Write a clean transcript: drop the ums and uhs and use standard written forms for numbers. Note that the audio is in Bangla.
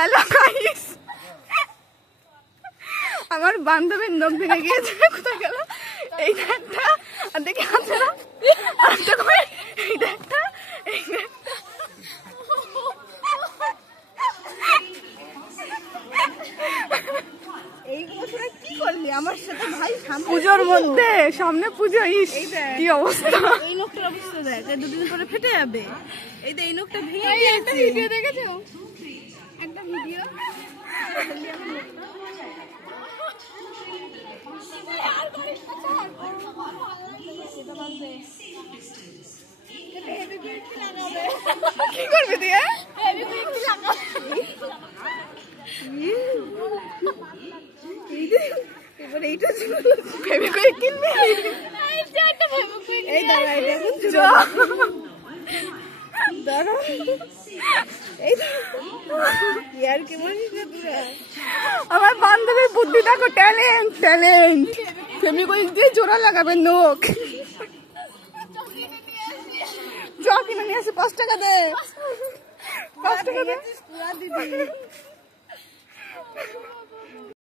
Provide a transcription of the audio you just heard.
হ্যালো গাইস, আমার বান্ধবীর নখ ভেঙে গিয়েছে। কোথায় গেল? এই একটা আর দেখি আছে না, এই একটা কি করলি আমার সাথে ভাই? পুজোর মধ্যে, সামনে পুজো, কি অবস্থা! এই নখটার অবস্থা দেখ, দুদিন পরে ফেটে যাবে। এই তো এই নখটা ভেঙে গেছে। একটা ভিডিও দেখেছো? একটা ভিডিও কি করবি তুই? এবার এইটা ফেভিকুইক কিনবি? এই দাঁড়া, এটা দাঁড়া, এই ইয়ার কেমন আমার বান্ধবীর বুদ্ধি দেখো, ট্যালেন্ট ট্যালেন্ট। ফেভিকুইক দিয়ে জোড়া লাগাবে নখ। চ কিনে নিয়ে আসে, 5 টাকা দে, 5 টাকা দে দিদি।